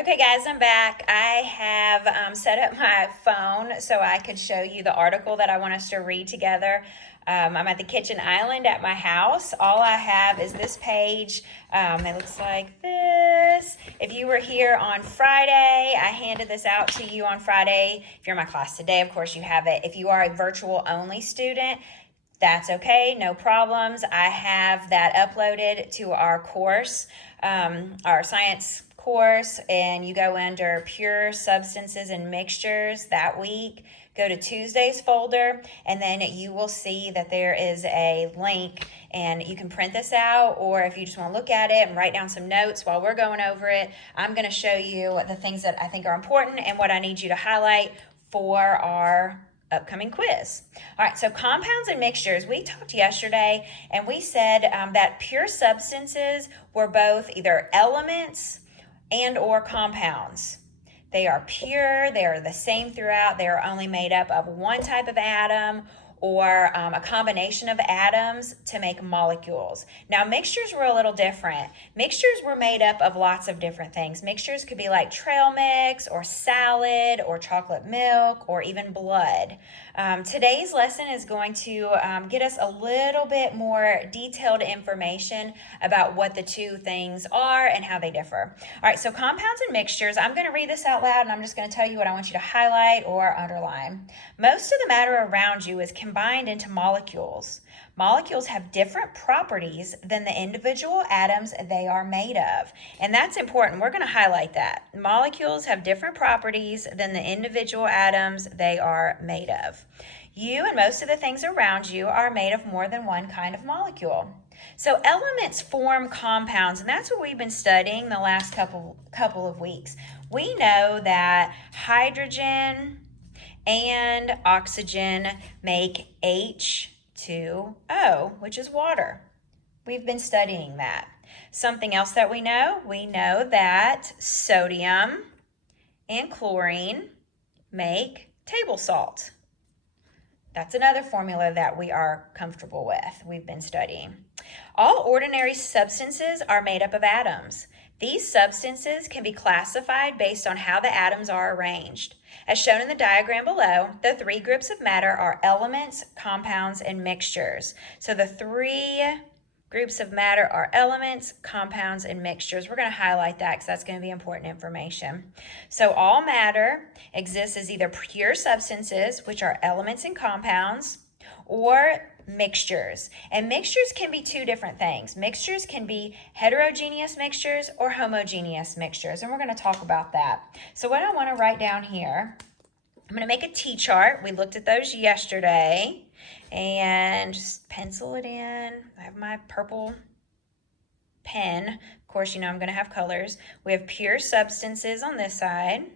Okay, guys, I'm back. I have set up my phone so I could show you the article that I want us to read together. I'm at the kitchen island at my house. All I have is this page. It looks like this. If you were here on Friday, I handed this out to you on Friday. If you're in my class today, of course, you have it. If you are a virtual only student, that's okay, no problems. I have that uploaded to our course, our science course, and you go under pure substances and mixtures that week. Go to Tuesday's folder, and then you will see that there is a link, and you can print this out, or if you just want to look at it and write down some notes while we're going over it, I'm going to show you the things that I think are important and what I need you to highlight for our upcoming quiz. All right, so compounds and mixtures. We talked yesterday and we said that pure substances were both either elements and or compounds. They are pure, they are the same throughout, they are only made up of one type of atom or a combination of atoms to make molecules. Now, mixtures were a little different. Mixtures were made up of lots of different things. Mixtures could be like trail mix or salad or chocolate milk or even blood. Today's lesson is going to get us a little bit more detailed information about what the two things are and how they differ. All right, so compounds and mixtures. I'm going to read this out loud and I'm just going to tell you what I want you to highlight or underline. Most of the matter around you is combined into molecules. Molecules have different properties than the individual atoms they are made of. And that's important. We're going to highlight that. Molecules have different properties than the individual atoms they are made of. You and most of the things around you are made of more than one kind of molecule. So elements form compounds, and that's what we've been studying the last couple of weeks. We know that hydrogen and oxygen make H2O, which is water. We've been studying that. Something else that we know that sodium and chlorine make table salt. That's another formula that we are comfortable with. We've been studying. All ordinary substances are made up of atoms. These substances can be classified based on how the atoms are arranged. As shown in the diagram below, the three groups of matter are elements, compounds, and mixtures. So the three groups of matter are elements, compounds, and mixtures. We're going to highlight that because that's going to be important information. So all matter exists as either pure substances, which are elements and compounds, or mixtures. And mixtures can be two different things. Mixtures can be heterogeneous mixtures or homogeneous mixtures, and we're going to talk about that. So what I want to write down here, I'm going to make a T-chart. We looked at those yesterday, and just pencil it in. I have my purple pen. Of course, you know I'm going to have colors. We have pure substances on this side.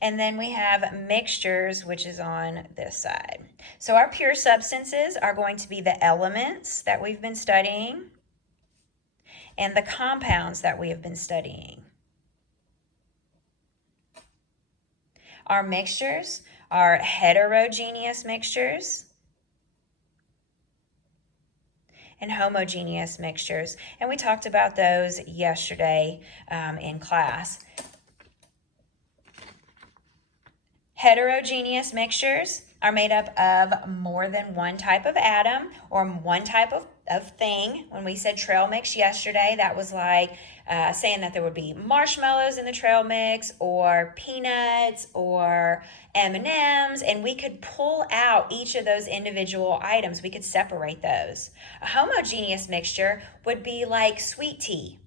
And then we have mixtures, which is on this side. So our pure substances are going to be the elements that we've been studying and the compounds that we have been studying. Our mixtures are heterogeneous mixtures and homogeneous mixtures. And we talked about those yesterday in class. Heterogeneous mixtures are made up of more than one type of atom or one type of thing. When we said trail mix yesterday, that was like saying that there would be marshmallows in the trail mix or peanuts or M&Ms, and we could pull out each of those individual items. We could separate those. A homogeneous mixture would be like sweet tea.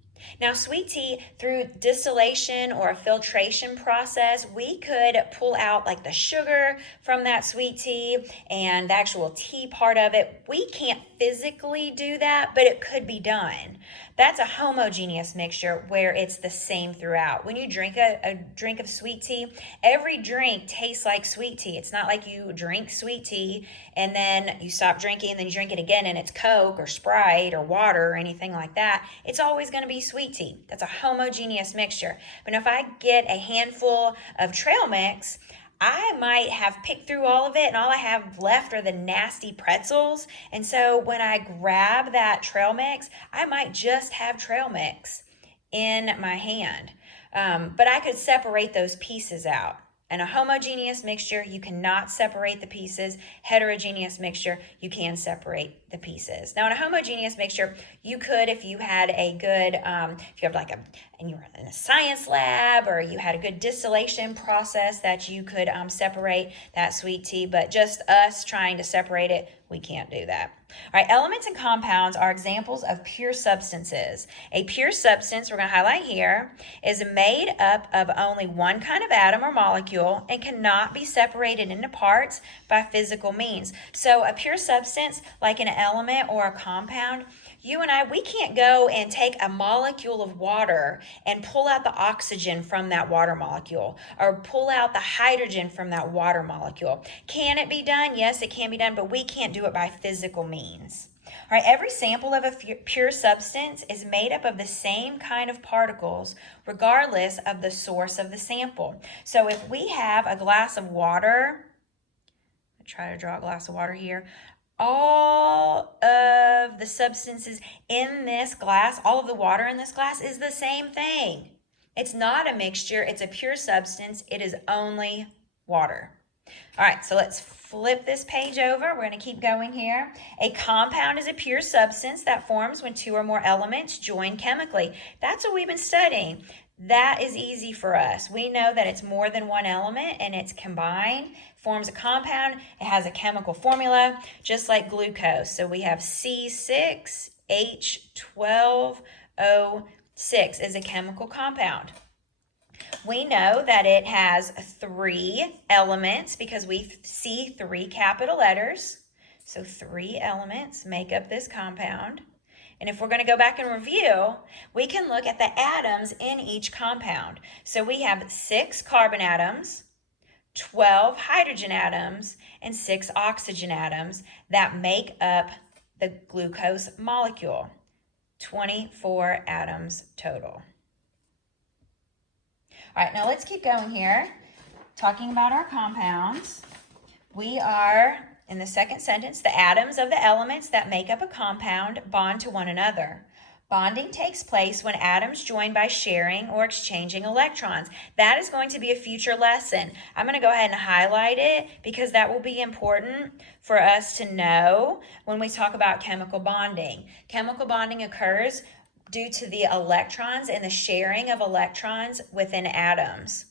Now, sweet tea, through distillation or a filtration process, we could pull out like the sugar from that sweet tea and the actual tea part of it. We can't physically do that, but it could be done. That's a homogeneous mixture where it's the same throughout. When you drink a drink of sweet tea, every drink tastes like sweet tea. It's not like you drink sweet tea and then you stop drinking and then you drink it again and it's Coke or Sprite or water or anything like that. It's always going to be sweet tea. That's a homogeneous mixture. But if I get a handful of trail mix, I might have picked through all of it and all I have left are the nasty pretzels. And so when I grab that trail mix, I might just have trail mix. in my hand. But I could separate those pieces out. In a homogeneous mixture, you cannot separate the pieces. Heterogeneous mixture, you can separate the pieces. Now, in a homogeneous mixture, you could, if you had a good, if you have and you were in a science lab, or you had a good distillation process that you could separate that sweet tea, but just us trying to separate it, we can't do that. All right, elements and compounds are examples of pure substances. A pure substance, we're going to highlight here, is made up of only one kind of atom or molecule and cannot be separated into parts by physical means. So a pure substance, like an element or a compound, you and I, we can't go and take a molecule of water and pull out the oxygen from that water molecule, or pull out the hydrogen from that water molecule. Can it be done? Yes, it can be done, but we can't do it by physical means. All right, every sample of a pure substance is made up of the same kind of particles, regardless of the source of the sample. So if we have a glass of water, I'll try to draw a glass of water here. All of the substances in this glass, all of the water in this glass is the same thing. It's not a mixture, it's a pure substance. It is only water. All right, so let's flip this page over. We're going to keep going here. A compound is a pure substance that forms when two or more elements join chemically. That's what we've been studying. That is easy for us. We know that it's more than one element and it's combined, forms a compound. It has a chemical formula, just like glucose. So we have C6H12O6 is a chemical compound. We know that it has 3 elements because we see 3 capital letters. So 3 elements make up this compound. And if we're going to go back and review, we can look at the atoms in each compound. So we have 6 carbon atoms, 12 hydrogen atoms, and 6 oxygen atoms that make up the glucose molecule. 24 atoms total. All right, now let's keep going here. Talking about our compounds, we are, in the second sentence, the atoms of the elements that make up a compound bond to one another. Bonding takes place when atoms join by sharing or exchanging electrons. That is going to be a future lesson. I'm going to go ahead and highlight it because that will be important for us to know when we talk about chemical bonding. Chemical bonding occurs due to the electrons and the sharing of electrons within atoms.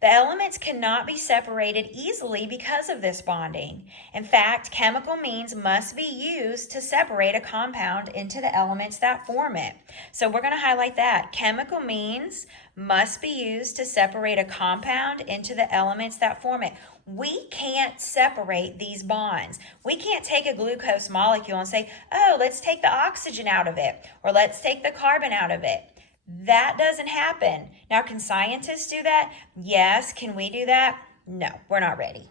The elements cannot be separated easily because of this bonding. In fact, chemical means must be used to separate a compound into the elements that form it. So we're going to highlight that. Chemical means must be used to separate a compound into the elements that form it. We can't separate these bonds. We can't take a glucose molecule and say, oh, let's take the oxygen out of it, or let's take the carbon out of it. That doesn't happen. Now, can scientists do that? Yes. Can we do that? No, we're not ready.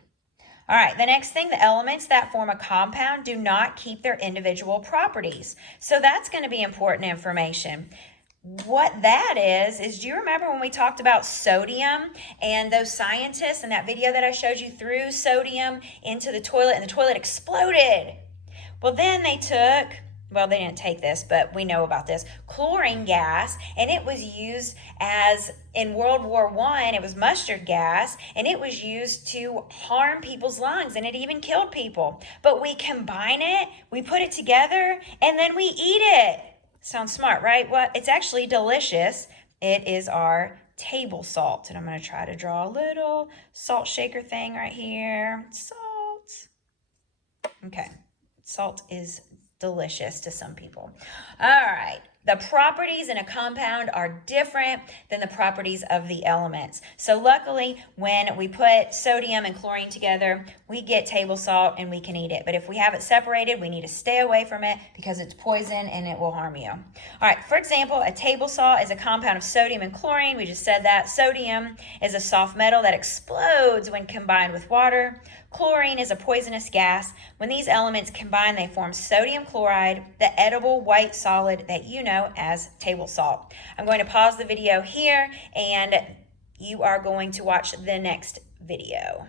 All right, the next thing, the elements that form a compound do not keep their individual properties. So that's going to be important information. What that is do you remember when we talked about sodium and those scientists in that video that I showed you threw sodium into the toilet and the toilet exploded? Well, then they took, well, they didn't take this, but we know about this, chlorine gas, and it was used as, in World War I, it was mustard gas, and it was used to harm people's lungs, and it even killed people. But we combine it, we put it together, and then we eat it. Sounds smart, right? Well, it's actually delicious. It is our table salt, and I'm going to try to draw a little salt shaker thing right here. Salt. Okay, salt is delicious to some people. All right. The properties in a compound are different than the properties of the elements. So luckily, when we put sodium and chlorine together, we get table salt and we can eat it. But if we have it separated, we need to stay away from it because it's poison and it will harm you. All right, for example, a table salt is a compound of sodium and chlorine. We just said that. Sodium is a soft metal that explodes when combined with water. Chlorine is a poisonous gas. When these elements combine, they form sodium chloride, the edible white solid that you know as table salt. I'm going to pause the video here, and you are going to watch the next video.